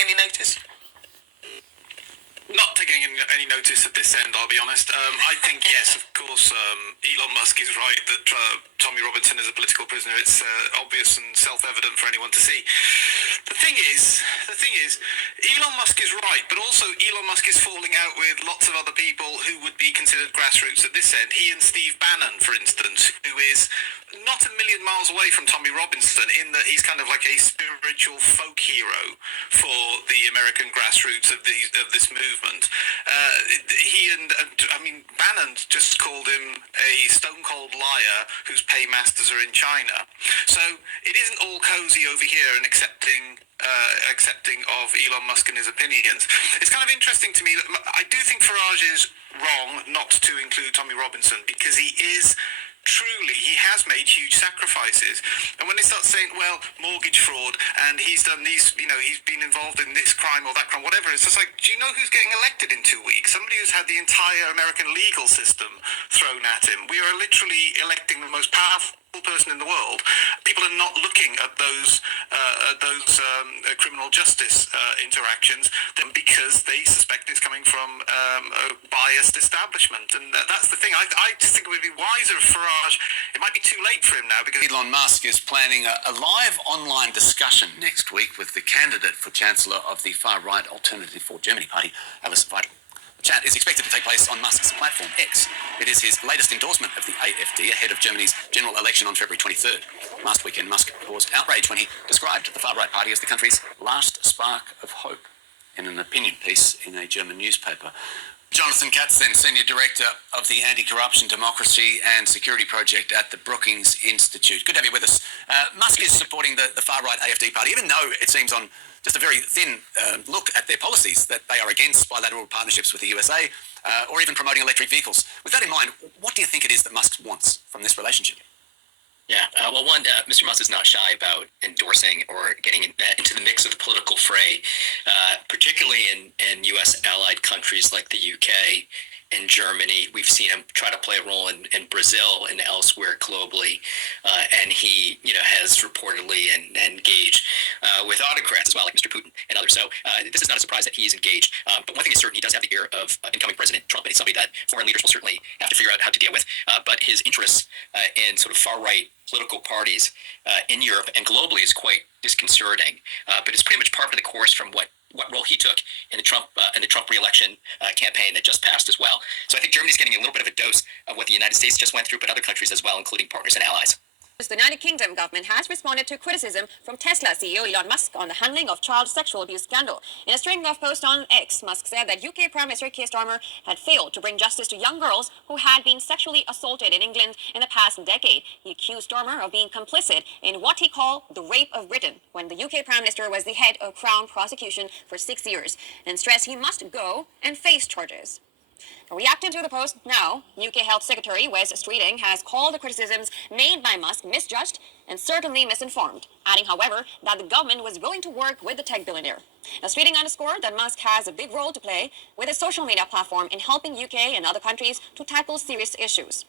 any notice? Not taking any notice at this end, I'll be honest. I think, yes, of course, Elon Musk is right that Tommy Robinson is a political prisoner. It's obvious and self-evident for anyone to see. The thing is, Elon Musk is right, but also Elon Musk is falling out with lots of other people who would be considered grassroots at this end. He and Steve Bannon, for instance, who is not a million miles away from Tommy Robinson in that he's kind of like a spiritual folk hero for the American grassroots of this movement. Bannon just called him a stone-cold liar whose paymasters are in China. So it isn't all cozy over here and accepting of Elon Musk and his opinions. It's kind of interesting to me that I do think Farage is wrong not to include Tommy Robinson because he has made huge sacrifices. And when they start saying, well, mortgage fraud, and he's done these, he's been involved in this crime or that crime, whatever, it's just like, do you know who's getting elected in 2 weeks? Somebody who's had the entire American legal system thrown at him. We are literally electing the most powerful person in the world. People are not looking at those criminal justice interactions because they suspect it's coming from a biased establishment, and that's the thing. I just think it would be wiser if Farage. It might be too late for him now because Elon Musk is planning a live online discussion next week with the candidate for Chancellor of the far-right Alternative for Germany Party, Alice Weidel. The chat is expected to take place on Musk's platform X. It is his latest endorsement of the AfD ahead of Germany's general election on February 23rd. Last weekend, Musk caused outrage when he described the far-right party as the country's last spark of hope in an opinion piece in a German newspaper. Jonathan Katz, then Senior Director of the Anti-Corruption, Democracy and Security Project at the Brookings Institute. Good to have you with us. Musk is supporting the far-right AfD party, even though it seems on just a very thin look at their policies that they are against bilateral partnerships with the USA or even promoting electric vehicles. With that in mind, what do you think it is that Musk wants from this relationship? Yeah, Mr. Musk is not shy about endorsing or getting into the mix of the political fray, particularly in U.S. allied countries like the UK and Germany. We've seen him try to play a role in Brazil and elsewhere globally, and he, has reportedly engaged with autocrats as well, like Mr. Putin and others. So this is not a surprise that he's engaged. But one thing is certain, he does have the ear of incoming President Trump, and he's somebody that foreign leaders will certainly have to figure out how to deal with. But his interests in sort of far-right political parties in Europe and globally is quite disconcerting. But it's pretty much par for the course from what role he took in the Trump re-election campaign that just passed as well. So I think Germany's getting a little bit of a dose of what the United States just went through, but other countries as well, including partners and allies. The United Kingdom government has responded to criticism from Tesla CEO Elon Musk on the handling of child sexual abuse scandal. In a string of posts on X, Musk said that UK Prime Minister Keir Starmer had failed to bring justice to young girls who had been sexually assaulted in England in the past decade. He accused Starmer of being complicit in what he called the rape of Britain when the UK Prime Minister was the head of Crown prosecution for 6 years, and stressed he must go and face charges. Reacting to the post now, UK Health Secretary Wes Streeting has called the criticisms made by Musk misjudged and certainly misinformed, adding, however, that the government was willing to work with the tech billionaire. Now, Streeting underscored that Musk has a big role to play with a social media platform in helping UK and other countries to tackle serious issues.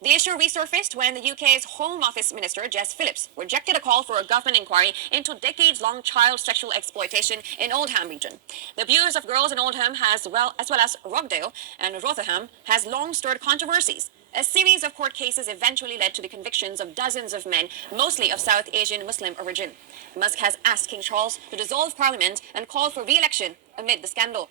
The issue resurfaced when the UK's Home Office Minister, Jess Phillips, rejected a call for a government inquiry into decades-long child sexual exploitation in Oldham region. The abuse of girls in Oldham, as well as Rochdale and Rotherham, has long stirred controversies. A series of court cases eventually led to the convictions of dozens of men, mostly of South Asian Muslim origin. Musk has asked King Charles to dissolve Parliament and call for re-election amid the scandal.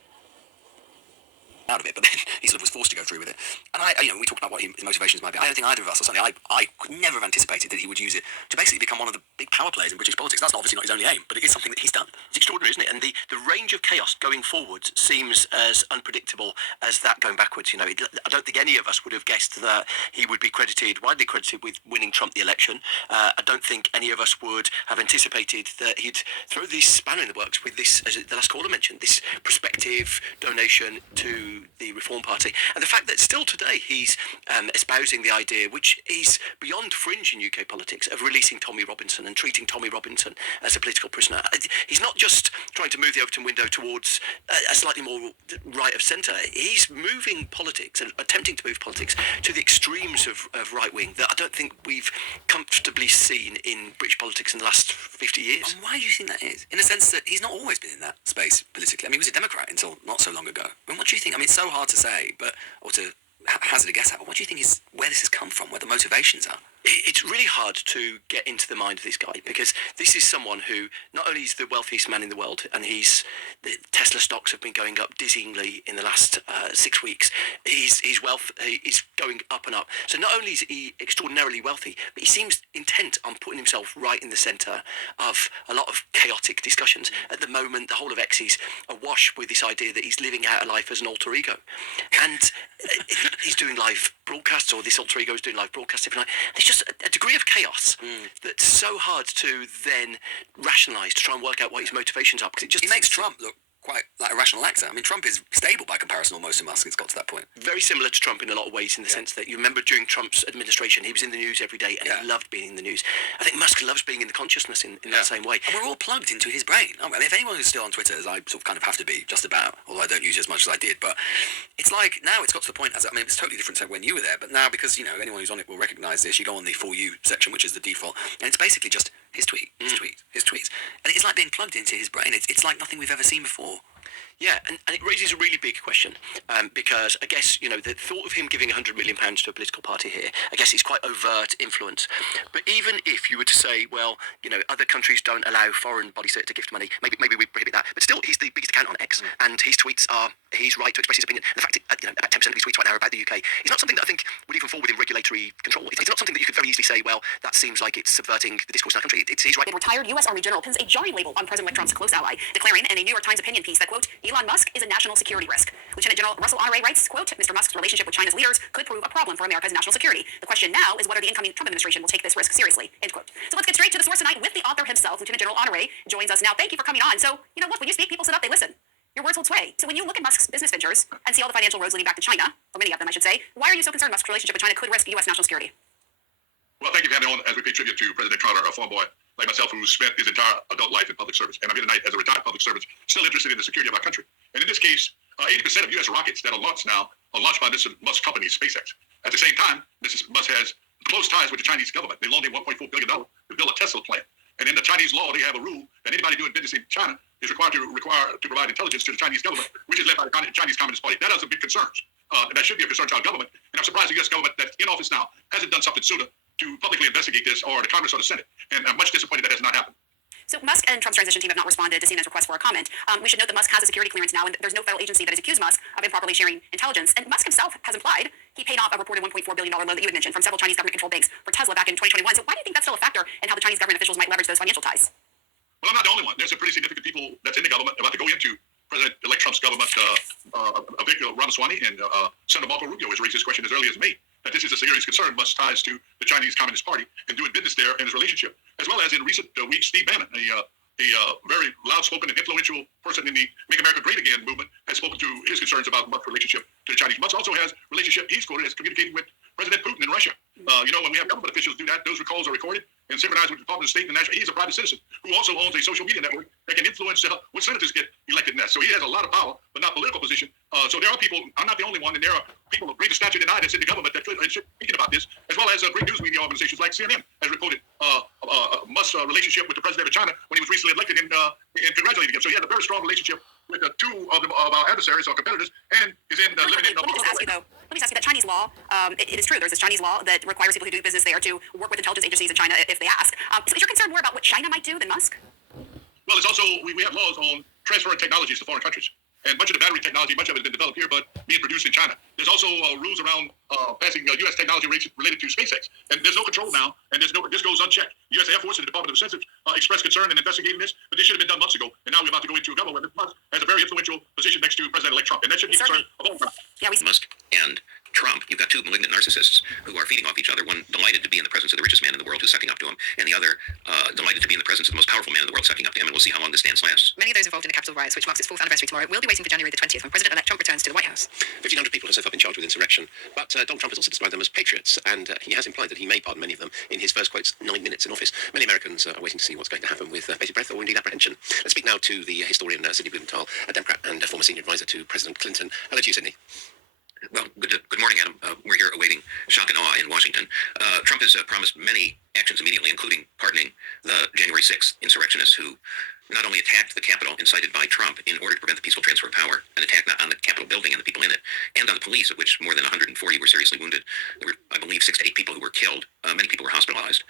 Out of it, but then he sort of was forced to go through with it. And we talked about what his motivations might be. I don't think either of us, or certainly I could never have anticipated that he would use it to basically become one of the big power players in British politics. That's obviously not his only aim, but it is something that he's done. It's extraordinary, isn't it? And the range of chaos going forward seems as unpredictable as that going backwards. I don't think any of us would have guessed that he would be widely credited with winning Trump the election. I don't think any of us would have anticipated that he'd throw this spanner in the works with this, as the last caller mentioned, this prospective donation to the Reform Party, and the fact that still today he's espousing the idea, which is beyond fringe in UK politics, of releasing Tommy Robinson and treating Tommy Robinson as a political prisoner. He's not just trying to move the open window towards a slightly more right of centre. He's moving politics and attempting to move politics to the extremes of right wing that I don't think we've comfortably seen in British politics in the last 50 years. And why do you think that is? In the sense that he's not always been in that space politically. I mean, he was a Democrat until not so long ago. I mean, what do you think? I mean, it's so hard to say, or to hazard a guess at. But what do you think is where this has come from? Where the motivations are? It's really hard to get into the mind of this guy because this is someone who not only is the wealthiest man in the world, and the Tesla stocks have been going up dizzyingly in the last 6 weeks. His wealth is going up and up. So not only is he extraordinarily wealthy, but he seems intent on putting himself right in the centre of a lot of chaotic discussions. At the moment, the whole of X is awash with this idea that he's living out a life as an alter ego, and he's doing live broadcasts, or this alter ego is doing live broadcasts every night. There's just a degree of chaos that's so hard to then rationalise, to try and work out what his motivations are, because He makes Trump look quite like a rational actor. I mean, Trump is stable by comparison almost to Musk. It's got to that point. Very similar to Trump in a lot of ways, in the sense that you remember during Trump's administration, he was in the news every day, and he loved being in the news. I think Musk loves being in the consciousness in that same way. And we're all plugged into his brain. I mean, if anyone who's still on Twitter, as I sort of kind of have to be, just about, although I don't use it as much as I did, but it's like now it's got to the point, I mean, it's totally different to when you were there, but now, because, anyone who's on it will recognise this, you go on the For You section, which is the default, and it's basically just his tweets. And it's like being plugged into his brain. It's like nothing we've ever seen before. Yeah, and it raises a really big question, because I guess, the thought of him giving £100 million to a political party here, I guess it's quite overt influence. But even if you were to say, well, other countries don't allow foreign body to gift money, maybe we prohibit that, but still, he's the biggest account on X, and his tweets he's right to express his opinion. And the fact that 10% of his tweets right now are about the UK is not something that I think would even fall within regulatory control. It's not something that you could very easily say, well, that seems like it's subverting the discourse in our country. He's right. The retired U.S. Army general pins a jarring label on President Trump's close ally, declaring in a New York Times opinion piece that, quote, Elon Musk is a national security risk. Lieutenant General Russell Honore writes, quote, Mr. Musk's relationship with China's leaders could prove a problem for America's national security. The question now is whether the incoming Trump administration will take this risk seriously, end quote. So let's get straight to the source tonight with the author himself. Lieutenant General Honore joins us now. Thank you for coming on. So, look, when you speak, people sit up, they listen. Your words hold sway. So when you look at Musk's business ventures and see all the financial roads leading back to China, or many of them, I should say, why are you so concerned Musk's relationship with China could risk U.S. national security? Well, thank you for having me on as we pay tribute to President Carter, a farm boy like myself who spent his entire adult life in public service. And I'm here tonight as a retired public servant, still interested in the security of our country. And in this case, 80% of U.S. rockets that are launched now are launched by Mr. Musk's company, SpaceX. At the same time, Mr. Musk has close ties with the Chinese government. They loaned him $1.4 billion to build a Tesla plant. And in the Chinese law, they have a rule that anybody doing business in China is required to provide intelligence to the Chinese government, which is led by the Chinese Communist Party. That has some big concerns. And that should be a concern to our government. And I'm surprised the U.S. government that's in office now hasn't done something sooner to publicly investigate this, or the Congress or the Senate. And I'm much disappointed that has not happened. So Musk and Trump's transition team have not responded to CNN's request for a comment. We should note that Musk has a security clearance now, and there's no federal agency that has accused Musk of improperly sharing intelligence. And Musk himself has implied he paid off a reported $1.4 billion loan that you had mentioned from several Chinese government-controlled banks for Tesla back in 2021. So why do you think that's still a factor in how the Chinese government officials might leverage those financial ties? Well, I'm not the only one. There's some pretty significant people that's in the government about to go into President-elect Trump's government. Victor Ramaswamy and Senator Marco Rubio has raised this question as early as May, that this is a serious concern, Musk's ties to the Chinese Communist Party and doing business there in his relationship. As well as in recent weeks, Steve Bannon, a very loud-spoken and influential person in the Make America Great Again movement, has spoken to his concerns about Musk's relationship to the Chinese. Musk also has a relationship, he's quoted as communicating with President Putin in Russia. When we have government officials do that, those calls are recorded and synchronized with the Department of State and the National. He's a private citizen who also owns a social media network that can influence what senators get elected next. So he has a lot of power, but not political position. So there are people, I'm not the only one, and there are people of greater stature than I that's in the government that should be thinking about this, as well as great news media organizations like CNN has reported Musk's relationship with the president of China when he was recently elected and congratulating him. So he has a very strong relationship with two of our adversaries or competitors, and is in living in. Let me just ask you that Chinese law. It is true. There's this Chinese law that requires people who do business there to work with intelligence agencies in China if they ask. So is your concern more about what China might do than Musk? Well, it's also we have laws on transferring technologies to foreign countries. And much of the battery technology, much of it has been developed here, but being produced in China. There's also rules around passing U.S. technology related to SpaceX. And there's no control now, and this goes unchecked. U.S. Air Force and the Department of Defense expressed concern in investigating this, but this should have been done months ago. And now we're about to go into a government where Musk has a very influential position next to President-elect Trump. And that should be a concern of all. Musk and Trump, you've got two two malignant narcissists who are feeding off each other, one delighted to be in the presence of the richest man in the world who's sucking up to him, and the other delighted to be in the presence of the most powerful man in the world sucking up to him, and we'll see how long this dance lasts. Many of those involved in the Capitol riots, which marks its 4th anniversary tomorrow, will be waiting for January the 20th when President-elect Trump returns to the White House. 1,500 people have so far been charged with insurrection, but Donald Trump has also described them as patriots, and he has implied that he may pardon many of them in his first, quotes, 9 minutes in office. Many Americans are waiting to see what's going to happen with bated breath or indeed apprehension. Let's speak now to the historian Sidney Blumenthal, a Democrat and a former senior advisor to President Clinton. Hello to you, Sidney. Well, good morning, Adam. We're here awaiting shock and awe in Washington. Trump has promised many actions immediately, including pardoning the January 6th insurrectionists who not only attacked the Capitol incited by Trump in order to prevent the peaceful transfer of power, an attack not on the Capitol building and the people in it, and on the police, of which more than 140 were seriously wounded. There were, I believe, 6 to 8 people who were killed. Many people were hospitalized.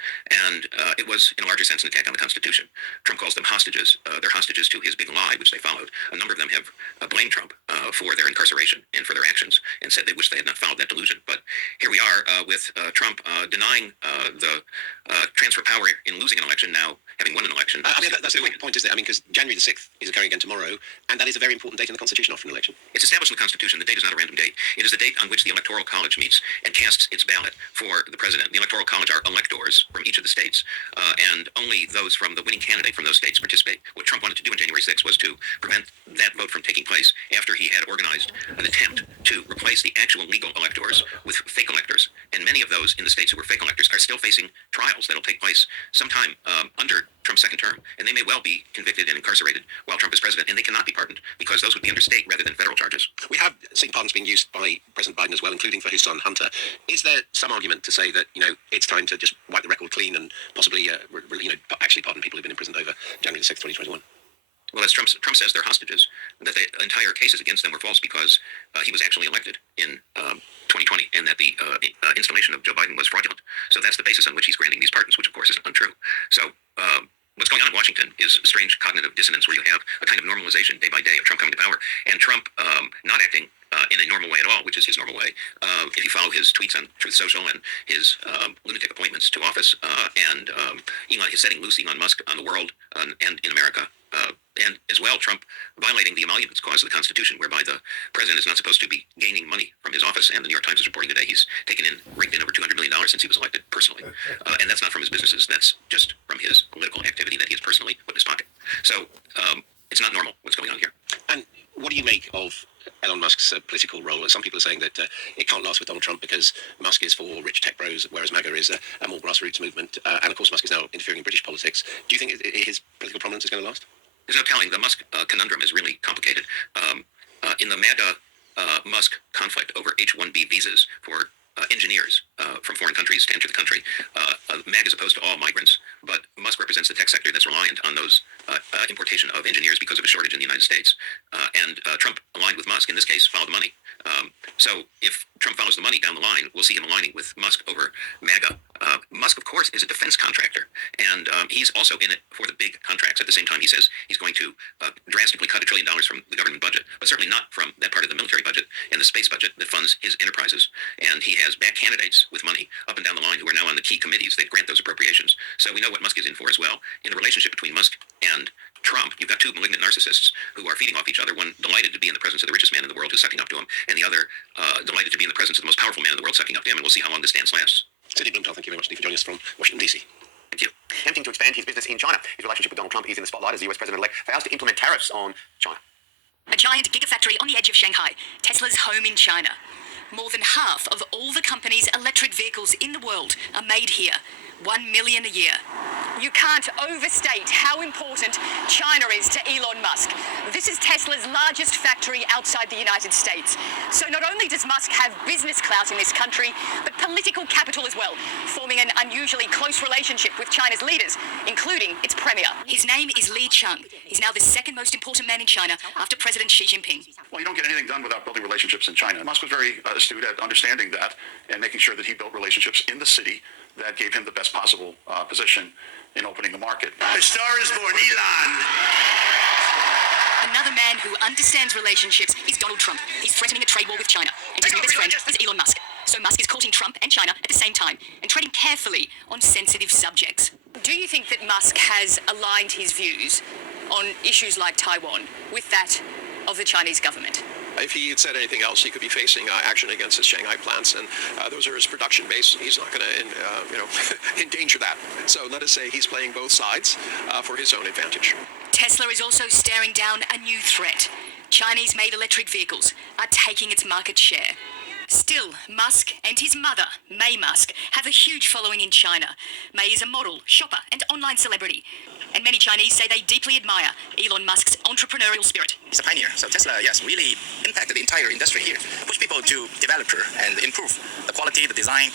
And it was, in a larger sense, an attack on the Constitution. Trump calls them hostages. They're hostages to his big lie, which they followed. A number of them have blamed Trump for their incarceration and for their actions and said they wish they had not followed that delusion. But here we are with Trump denying the transfer of power in losing an election, now having won an election. That's the point, isn't it? Because January the 6th is occurring again tomorrow, and that is a very important date in the Constitution after an election. It's established in the Constitution. The date is not a random date. It is the date on which the Electoral College meets and casts its ballot for the president. The Electoral College are electors from each of the states, and only those from the winning candidate from those states participate. What Trump wanted to do on January 6th was to prevent that vote from taking place after he had organized an attempt to replace the actual legal electors with fake electors. And many of those in the states who were fake electors are still facing trials that'll take place sometime under Trump's second term, and they may well be convicted and incarcerated while Trump is president, and they cannot be pardoned because those would be under state rather than federal charges. We have seen pardons being used by President Biden as well, including for his son Hunter. Is there some argument to say that it's time to just wipe the record clean and possibly actually pardon people who've been imprisoned over January the 6th, 2021? Well, as Trump says, they're hostages, that the entire cases against them were false because he was actually elected in 2020 and that the installation of Joe Biden was fraudulent. So that's the basis on which he's granting these pardons, which of course is untrue. So what's going on in Washington is a strange cognitive dissonance where you have a kind of normalization day by day of Trump coming to power and Trump not acting in a normal way at all, which is his normal way. If you follow his tweets on Truth Social and his lunatic appointments to office and his setting loose Elon Musk on the world and in America, and as well, Trump violating the emoluments clause of the Constitution, whereby the president is not supposed to be gaining money from his office. And the New York Times is reporting today he's raked in over $200 million since he was elected personally. And that's not from his businesses. That's just from his political activity that he has personally put in his pocket. So it's not normal what's going on here. And what do you make of Elon Musk's political role? Some people are saying that it can't last with Donald Trump because Musk is for rich tech bros, whereas MAGA is a more grassroots movement. And of course, Musk is now interfering in British politics. Do you think his political prominence is going to last? There's no telling. The Musk conundrum is really complicated. In the MAGA-Musk conflict over H-1B visas for engineers from foreign countries to enter the country, MAGA is opposed to all migrants, but Musk represents the tech sector that's reliant on those importation of engineers because of a shortage in the United States. And Trump aligned with Musk, in this case, followed the money. So if Trump follows the money down the line, we'll see him aligning with Musk over MAGA. Musk, of course, is a defense contractor, and he's also in it for the big contracts. At the same time, he says he's going to drastically cut $1 trillion from the government budget, but certainly not from that part of the military budget and the space budget that funds his enterprises. And he has back candidates with money up and down the line who are now on the key committees that grant those appropriations. So we know what Musk is in for as well. In the relationship between Musk and Trump, you've got two malignant narcissists who are feeding off each other, one delighted to be in the presence of the richest man in the world who's sucking up to him, and the other delighted to be in the presence of the most powerful man in the world sucking up to him, and we'll see how long this dance lasts. Sidney Blumenthal, thank you very much for joining us from Washington, D.C. Thank you. Attempting to expand his business in China. His relationship with Donald Trump is in the spotlight as the US president-elect vows to implement tariffs on China. A giant gigafactory on the edge of Shanghai, Tesla's home in China. More than half of all the company's electric vehicles in the world are made here. 1 million a year. You can't overstate how important China is to Elon Musk. This is Tesla's largest factory outside the United States. So not only does Musk have business clout in this country, but political capital as well, forming an unusually close relationship with China's leaders, including its premier. His name is Li Cheng. He's now the second most important man in China after President Xi Jinping. Well, you don't get anything done without building relationships in China. Musk was very astute at understanding that and making sure that he built relationships in the city that gave him the best possible position in opening the market. The star is born, Elon. Another man who understands relationships is Donald Trump. He's threatening a trade war with China, and his new best friend is Elon Musk. So Musk is courting Trump and China at the same time and treading carefully on sensitive subjects. Do you think that Musk has aligned his views on issues like Taiwan with that of the Chinese government? If he had said anything else, he could be facing action against his Shanghai plants, and those are his production base. He's not going to, endanger that. So let us say he's playing both sides for his own advantage. Tesla is also staring down a new threat. Chinese-made electric vehicles are taking its market share. Still, Musk and his mother, May Musk, have a huge following in China. May is a model, shopper, and online celebrity. And many Chinese say they deeply admire Elon Musk's entrepreneurial spirit. He's a pioneer. So Tesla, yes, really impacted the entire industry here. Push people to develop and improve the quality, the design,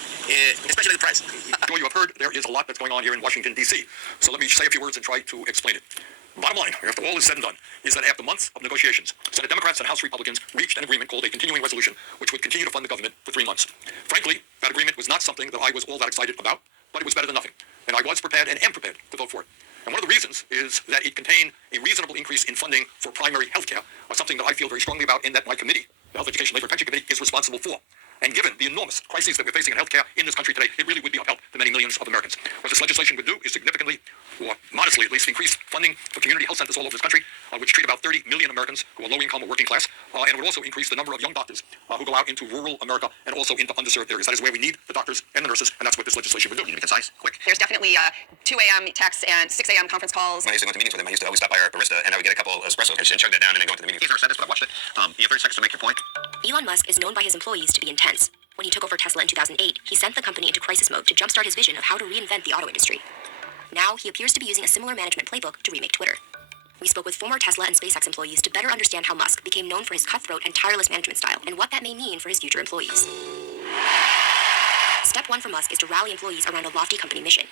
especially the price. Well, you have heard there is a lot that's going on here in Washington, D.C. So let me say a few words and try to explain it. Bottom line, after all is said and done, is that after months of negotiations, Senate Democrats and House Republicans reached an agreement called a continuing resolution, which would continue to fund the government for 3 months. Frankly, that agreement was not something that I was all that excited about, but it was better than nothing. And I was prepared and am prepared to vote for it. And one of the reasons is that it contained a reasonable increase in funding for primary health care, something that I feel very strongly about and that my committee, the Health Education Labor and Pension Committee, is responsible for. And given the enormous crises that we're facing in healthcare in this country today, it really would be of help to many millions of Americans. What this legislation would do is significantly, or modestly at least, increase funding for community health centers all over this country, which treat about 30 million Americans who are low income or working class. And it would also increase the number of young doctors who go out into rural America and also into underserved areas. That is where we need the doctors and the nurses, and that's what this legislation would do. You need to be concise, quick. There's definitely 2 a.m. texts and 6 a.m. conference calls. When I used to go to meetings with him, I used to always stop by our barista and I would get a couple of espressos and chug that down and then go into the meeting. He's never said this, but I watched it. You have 30 seconds to make your point. Elon Musk is known by his employees to be intense. When he took over Tesla in 2008, he sent the company into crisis mode to jumpstart his vision of how to reinvent the auto industry. Now, he appears to be using a similar management playbook to remake Twitter. We spoke with former Tesla and SpaceX employees to better understand how Musk became known for his cutthroat and tireless management style, and what that may mean for his future employees. Step 1 for Musk is to rally employees around a lofty company mission.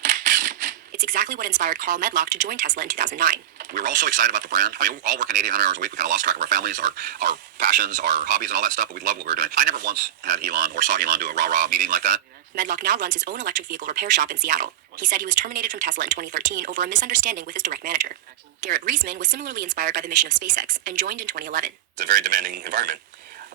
It's exactly what inspired Carl Medlock to join Tesla in 2009. We were all so excited about the brand. I mean, we're all working 80, 100 hours a week. We kind of lost track of our families, our passions, our hobbies, and all that stuff, but we loved what we were doing. I never once had Elon or saw Elon do a rah-rah meeting like that. Medlock now runs his own electric vehicle repair shop in Seattle. He said he was terminated from Tesla in 2013 over a misunderstanding with his direct manager. Garrett Reisman was similarly inspired by the mission of SpaceX and joined in 2011. It's a very demanding environment.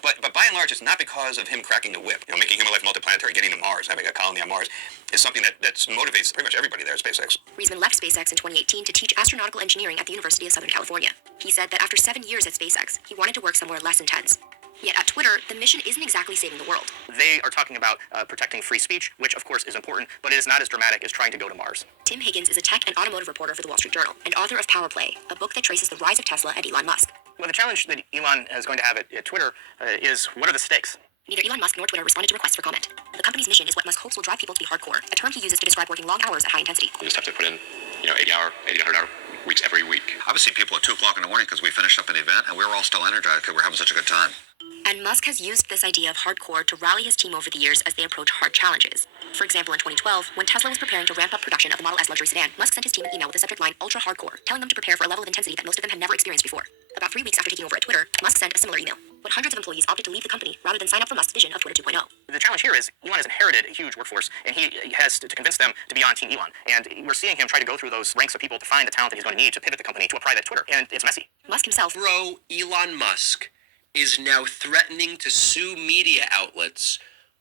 But by and large, it's not because of him cracking the whip. Making human life multiplanetary, getting to Mars, having a colony on Mars, is something that motivates pretty much everybody there at SpaceX. Reisman left SpaceX in 2018 to teach astronautical engineering at the University of Southern California. He said that after 7 years at SpaceX, he wanted to work somewhere less intense. Yet at Twitter, the mission isn't exactly saving the world. They are talking about protecting free speech, which of course is important, but it is not as dramatic as trying to go to Mars. Tim Higgins is a tech and automotive reporter for the Wall Street Journal and author of Power Play, a book that traces the rise of Tesla and Elon Musk. Well, the challenge that Elon is going to have at Twitter is, what are the stakes? Neither Elon Musk nor Twitter responded to requests for comment. The company's mission is what Musk hopes will drive people to be hardcore, a term he uses to describe working long hours at high intensity. You just have to put in, 80, 100-hour weeks every week. I would see people at 2 o'clock in the morning because we finished up an event and we were all still energized because we're having such a good time. And Musk has used this idea of hardcore to rally his team over the years as they approach hard challenges. For example, in 2012, when Tesla was preparing to ramp up production of the Model S luxury sedan, Musk sent his team an email with the subject line ultra hardcore, telling them to prepare for a level of intensity that most of them had never experienced before. About 3 weeks after taking over at Twitter, Musk sent a similar email, but hundreds of employees opted to leave the company rather than sign up for Musk's vision of Twitter 2.0. The challenge here is Elon has inherited a huge workforce, and he has to convince them to be on Team Elon. And we're seeing him try to go through those ranks of people to find the talent that he's going to need to pivot the company to a private Twitter, and it's messy. Musk himself, Bro, Elon Musk is now threatening to sue media outlets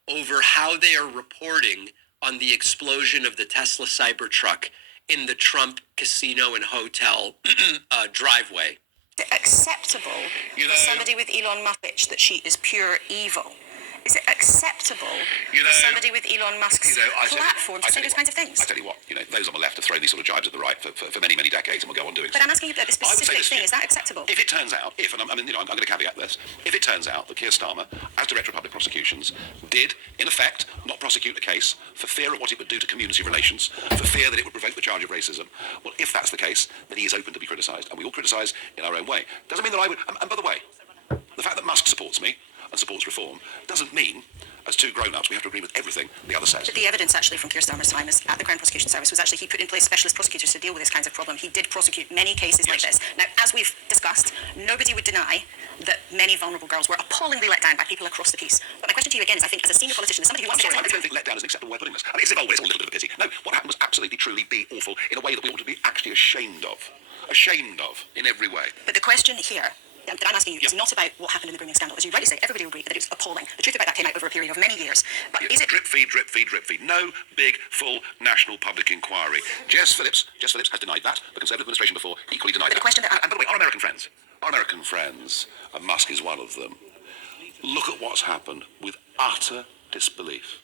over how they are reporting on the explosion of the Tesla Cybertruck in the Trump casino and hotel driveway. Is it acceptable for somebody with Elon Musk that she is pure evil? Is it acceptable for somebody with Elon Musk's platform to say those kinds of things? I tell you what, those on the left have thrown these sort of jibes at the right for many, many decades and will go on doing so. But I'm asking you about the specific thing. Is that acceptable? If it turns out, I'm going to caveat this, if it turns out that Keir Starmer, as Director of Public Prosecutions, did, in effect, not prosecute a case for fear of what it would do to community relations, for fear that it would provoke the charge of racism, well, if that's the case, then he is open to be criticised, and we all criticise in our own way. Doesn't mean that I would, and by the way, the fact that Musk supports me and supports reform doesn't mean, as two grown-ups, we have to agree with everything the other says. But the evidence actually from Keir Starmer's time at the Crown Prosecution Service was actually he put in place specialist prosecutors to deal with this kinds of problem. He did prosecute many cases like this. Now, as we've discussed, nobody would deny that many vulnerable girls were appallingly let down by people across the piece. But my question to you again is, I think, as a senior politician, as somebody who wants to... I don't think let down is an acceptable way of putting this. I mean, it's all a little bit of a pity. No, what happened was absolutely, truly, be awful in a way that we ought to be actually ashamed of. Ashamed of, in every way. But the question here that I'm asking you is not about what happened in the grooming scandal. As you rightly say, everybody will agree that it was appalling. The truth about that came out over a period of many years. But is it... Drip feed, drip feed, drip feed. No big, full national public inquiry. Jess Phillips has denied that. The Conservative administration before equally denied that. The question that... And by the way, our American friends, and Musk is one of them. look at what's happened with utter disbelief.